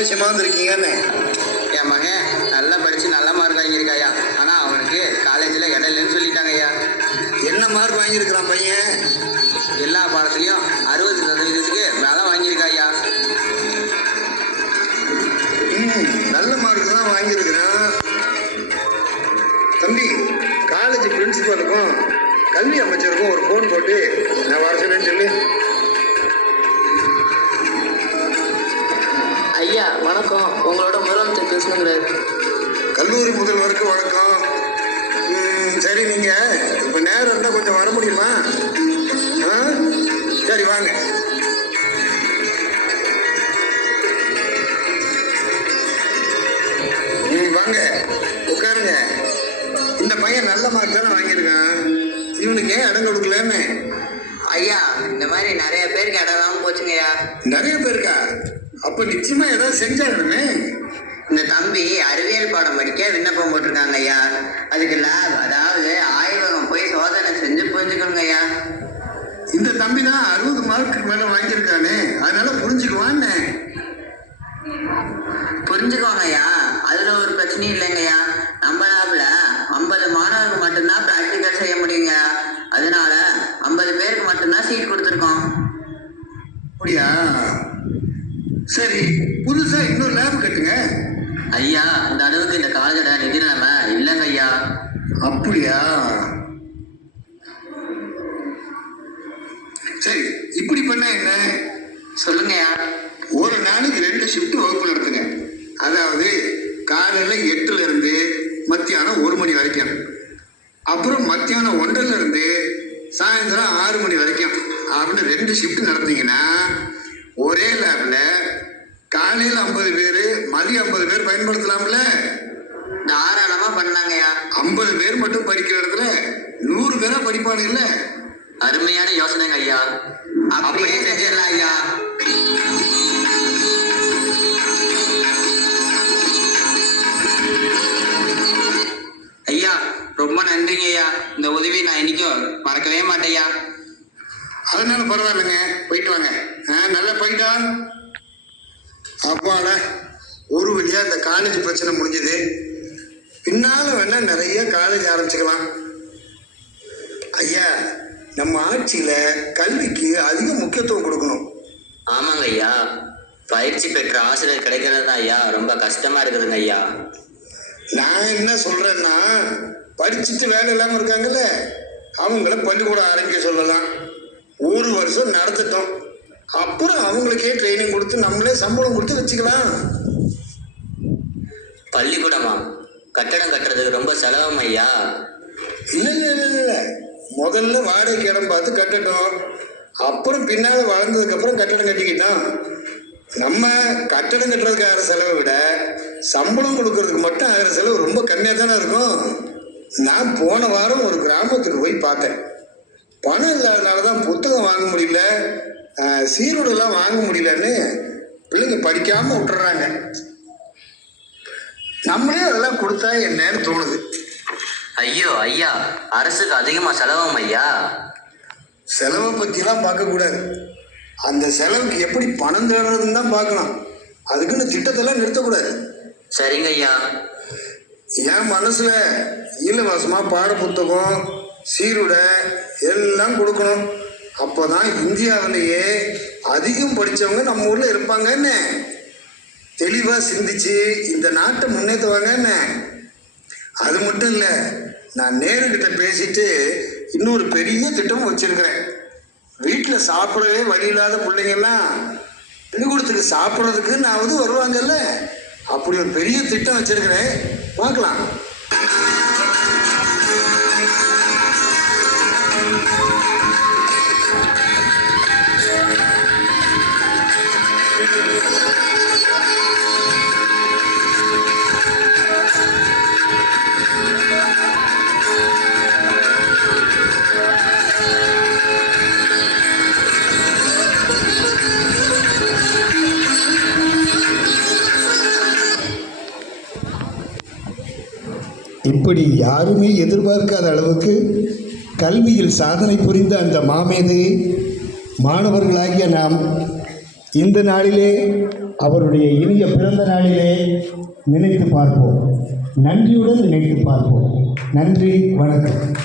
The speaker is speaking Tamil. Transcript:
விஷயமா வந்திருக்கீங்கன்னு? என் மகன் நல்லா படித்து நல்ல மார்க் வாங்கியிருக்காயா. ஆனால் அவனுக்கு காலேஜில் இடம் இல்லைன்னு சொல்லிட்டாங்க ஐயா. என்ன மார்க் வாங்கியிருக்கிறான் பையன்? எல்லா பாடத்துலையும் 60% மேலே வாங்கியிருக்காயா. நல்ல மார்க் தான் வாங்கியிருக்கிறான். தம்பி, காலேஜ் பிரின்சிபலுக்கும் கல்வி அமைச்சருக்கும் ஒரு ஃபோன் போட்டு நான் வர சொன்னேன்னு சொல்லு. ஐயா வணக்கம், உங்களோட முதலமைச்சர் பேசணுங்கிறாரு. கல்லூரி முதல்வருக்கு வணக்கம். சரி, நீங்கள் இப்போ நேரம் இருந்தால் கொஞ்சம் வர முடியுமா? சரி வாங்க. வாங்க உட்காருங்க. இந்த பையன் நல்ல மார்க் தானே வாங்கியிருக்கான். இவனுக்கு ஏன் இடம் கொடுக்கலன்னு? ஐயா, இந்த மாதிரி நிறைய பேருக்கு இடம் இல்லாமல் போச்சுங்கய்யா. நிறைய பேருக்கா? அப்போ நிச்சயமா ஏதாவது செஞ்சாங்கன்னு. இந்த தம்பி அறிவியல் பாடம் படிக்க விண்ணப்பம் போட்டிருக்காங்க ஐயா. அதுக்கு லேப், அதாவது ஆய்வகம் போய் சோதனை செஞ்சு புரிஞ்சுக்கோங்க ஐயா. இந்த தம்பி தான் 60 மார்க்கு மேலே வாங்கியிருக்கானே, அதனால புரிஞ்சுக்குவான்னு. புரிஞ்சுக்கோங்க ஐயா, அதுல ஒரு பிரச்சனையும் இல்லைங்கய்யா. நம்ம லேப்ல 50 மாணவருக்கு மட்டும்தான் ப்ராக்டிக்கல் செய்ய முடியுங்க. அதனால 50 பேருக்கு மட்டும்தான் சீட் கொடுத்துருக்கோம். அப்படியா? சரி, புதுசா இன்னொரு லேப் கட்டுங்க. ஐயா, இந்த அளவுக்கு இந்த காலேஜோட நிதி நிலைமை இல்லைங்க ஐயா. அப்படியா? சரி, இப்படி பண்ண என்ன? சொல்லுங்கய்யா. ஒரு நாளைக்கு 2 ஷிஃப்ட் வகுப்பு நடத்துங்க. அதாவது காலையில் 8ல இருந்து மத்தியானம் 1 மணி வரைக்கும், அப்புறம் மத்தியானம் 1:30ல இருந்து சாயந்தரம் 6 மணி வரைக்கும் அப்படின்னு 2 ஷிஃப்ட் நடந்தீங்கன்னா ஒரே லேப்ல காலையில் 50 பேர், மதியம் 50 பேர் பயன்படுத்தலாம்ல. தாராளமா பண்ணாங்கய்யா. 50 பேர் மட்டும் படிக்கிற இடத்துல 100 பேரா படிப்பானுங்கல்ல. அருமையான யோசனைங்க ஐயா. அப்படியே செஞ்சிடலாம் ஐயா. ஐயா, ரொம்ப நன்றிங்க ஐயா. இந்த உதவி நான் இன்னைக்கும் மறக்கவே மாட்டேயா. அதனால பரவாயில்லைங்க, போயிட்டு வாங்க. நல்லா போயிட்டா. அப்பாடா, ஒரு வழியா இந்த காலேஜ் பிரச்சனை முடிஞ்சது. பின்னால வேணா நிறைய காலேஜ் ஆரம்பிச்சுக்கலாம். ஐயா, நம்ம ஆட்சியில கல்விக்கு அதிக முக்கியத்துவம் கொடுக்கணும். ஆமாங்க ஐயா, பயிற்சி பெற்ற ஆசிரியர் கிடைக்கிறது தான் ஐயா ரொம்ப கஷ்டமா இருக்குதுங்க ஐயா. நான் என்ன சொல்றேன்னா, படிச்சுட்டு வேலை இல்லாம இருக்காங்கல்ல, அவங்கள பள்ளிக்கூடம் ஆரம்பிக்க சொல்லலாம். 1 வருஷம் நடத்தட்டும், அப்புறம் அவங்களுக்கே ட்ரைனிங் கொடுத்து நம்மளே சம்பளம் கொடுத்து வச்சுக்கலாம். பள்ளிக்கூடமா? கட்டடம் கட்டுறதுக்கு ரொம்ப செலவும் ஐயா. இல்லை, முதல்ல வாடகைக்கு இடம் பார்த்து கட்டட்டும், அப்புறம் பின்னால் வளர்ந்ததுக்கப்புறம் கட்டடம் கட்டிக்கிட்டோம். நம்ம கட்டடம் கட்டுறதுக்கு ஆகிற செலவை விட சம்பளம் கொடுக்கறதுக்கு மட்டும் ஆகிற செலவு ரொம்ப கம்மியாக தானே இருக்கும். நான் போன வாரம் ஒரு கிராமத்துக்கு போய் பார்த்தேன். பணம் இல்லாதனால தான் புத்தகம் வாங்க முடியல, சீருடெல்லாம் வாங்க முடியலன்னு பிள்ளைங்க படிக்காமல் விட்டுறாங்க. நம்மளே அதெல்லாம் கொடுத்தா என்னன்னு தோணுது. ஐயோ ஐயா, அரசுக்கு அதிகமாக செலவும் ஐயா. செலவை பற்றிலாம் பார்க்கக்கூடாது, அந்த செலவுக்கு எப்படி பணம் தேடுறதுன்னு தான் பார்க்கணும். அதுக்குன்னு திட்டத்தெல்லாம் நிறுத்தக்கூடாது. சரிங்க ஐயா. என் மனசில் இலவசமாக பாட புத்தகம், சீருடை எல்லாம் கொடுக்கணும். அப்போ தான் இந்தியாவிலேயே அதிகம் படித்தவங்க நம்ம ஊரில் இருப்பாங்கன்னு தெளிவாக சிந்திச்சு இந்த நாட்டை முன்னேற்றுவாங்கன்னு. அது மட்டும் இல்லை, நான் நேருக்கிட்ட பேசிட்டு இன்னொரு பெரிய திட்டமும் வச்சுருக்கிறேன். வீட்டில் சாப்பிடவே வழி இல்லாத பிள்ளைங்கள்லாம் பள்ளிக்கூடத்துக்கு சாப்பிட்றதுக்குன்னாவது வருவாங்கல்ல, அப்படி ஒரு பெரிய திட்டம் வச்சுருக்கிறேன், பார்க்கலாம். இப்படி யாருமே எதிர்பார்க்காத அளவுக்கு கல்வியில் சாதனை புரிந்த அந்த மாமேதை மாணவர்களாகிய நாம் இந்த நாளிலே அவருடைய இனிய பிறந்த நாளிலே நினைத்து பார்ப்போம். நன்றியுடன் நினைத்து பார்ப்போம். நன்றி, வணக்கம்.